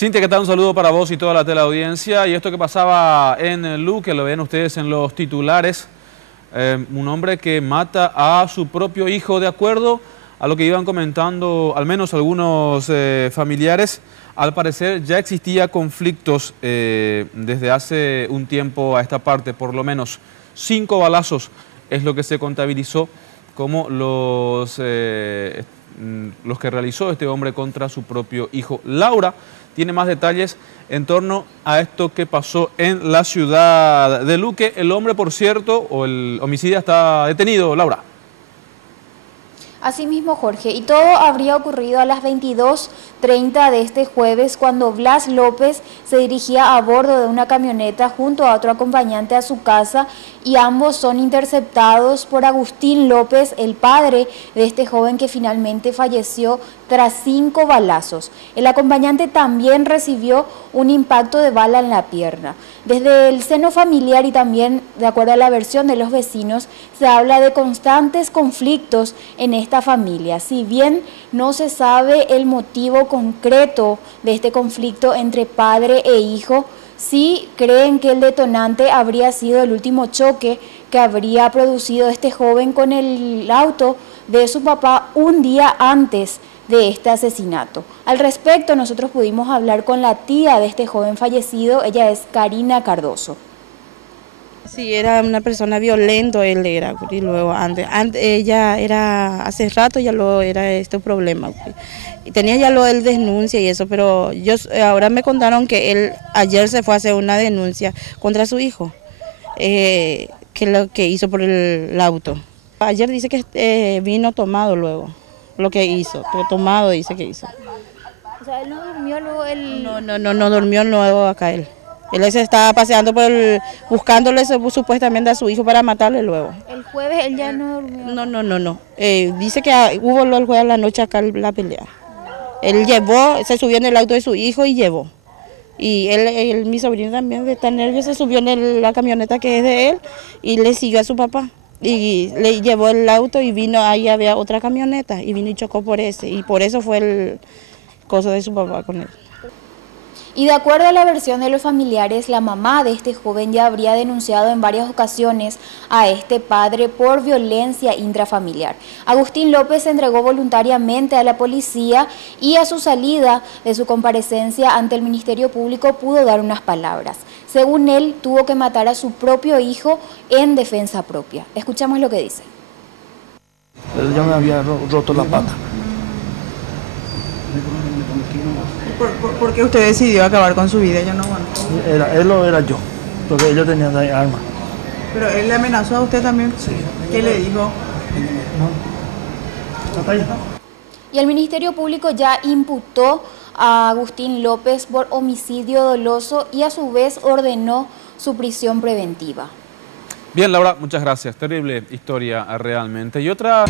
Cintia, ¿qué tal? Un saludo para vos y toda la teleaudiencia. Y esto que pasaba en Luque, lo ven ustedes en los titulares, un hombre que mata a su propio hijo. De acuerdo a lo que iban comentando al menos algunos familiares, al parecer ya existía conflictos desde hace un tiempo a esta parte. Por lo menos 5 balazos es lo que se contabilizó como los que realizó este hombre contra su propio hijo. Laura tiene más detalles en torno a esto que pasó en la ciudad de Luque. El hombre, por cierto, o el homicida está detenido, Laura. Así mismo, Jorge, y todo habría ocurrido a las 22:30 de este jueves cuando Blas López se dirigía a bordo de una camioneta junto a otro acompañante a su casa y ambos son interceptados por Agustín López, el padre de este joven que finalmente falleció tras 5 balazos. El acompañante también recibió un impacto de bala en la pierna. Desde el seno familiar y también de acuerdo a la versión de los vecinos, se habla de constantes conflictos en esta familia. Si bien no se sabe el motivo concreto de este conflicto entre padre e hijo, sí creen que el detonante habría sido el último choque que habría producido este joven con el auto de su papá un día antes de este asesinato. Al respecto, nosotros pudimos hablar con la tía de este joven fallecido. Ella es Karina Cardoso. Sí, era una persona violenta, él era, y luego antes ella era, hace rato ya lo era este problema, y tenía ya lo del denuncia y eso, pero ahora me contaron que él ayer se fue a hacer una denuncia contra su hijo, que lo que hizo por el auto. Ayer dice que vino tomado luego, lo que hizo, tomado dice que hizo. O sea, él no durmió luego No durmió luego acá él. Él se estaba paseando buscándole supuestamente a su hijo para matarle luego. El jueves él ya no durmió. No. Dice que hubo el jueves a la noche acá la pelea. Él se subió en el auto de su hijo y llevó. Y mi sobrino también de tan nervioso se subió en la camioneta que es de él y le siguió a su papá. Y le llevó el auto y vino, ahí había otra camioneta y vino y chocó por ese. Y por eso fue el coso de su papá con él. Y de acuerdo a la versión de los familiares, la mamá de este joven ya habría denunciado en varias ocasiones a este padre por violencia intrafamiliar. Agustín López se entregó voluntariamente a la policía y a su salida de su comparecencia ante el Ministerio Público pudo dar unas palabras. Según él, tuvo que matar a su propio hijo en defensa propia. Escuchamos lo que dice. Yo me había roto la pata. ¿Por qué usted decidió acabar con su vida? Ella no aguantó. Era él o era yo, porque ellos tenían armas. ¿Pero él le amenazó a usted también? Sí. ¿Qué le dijo? Y el Ministerio Público ya imputó a Agustín López por homicidio doloso y a su vez ordenó su prisión preventiva. Bien, Laura, muchas gracias. Terrible historia realmente. Y otra...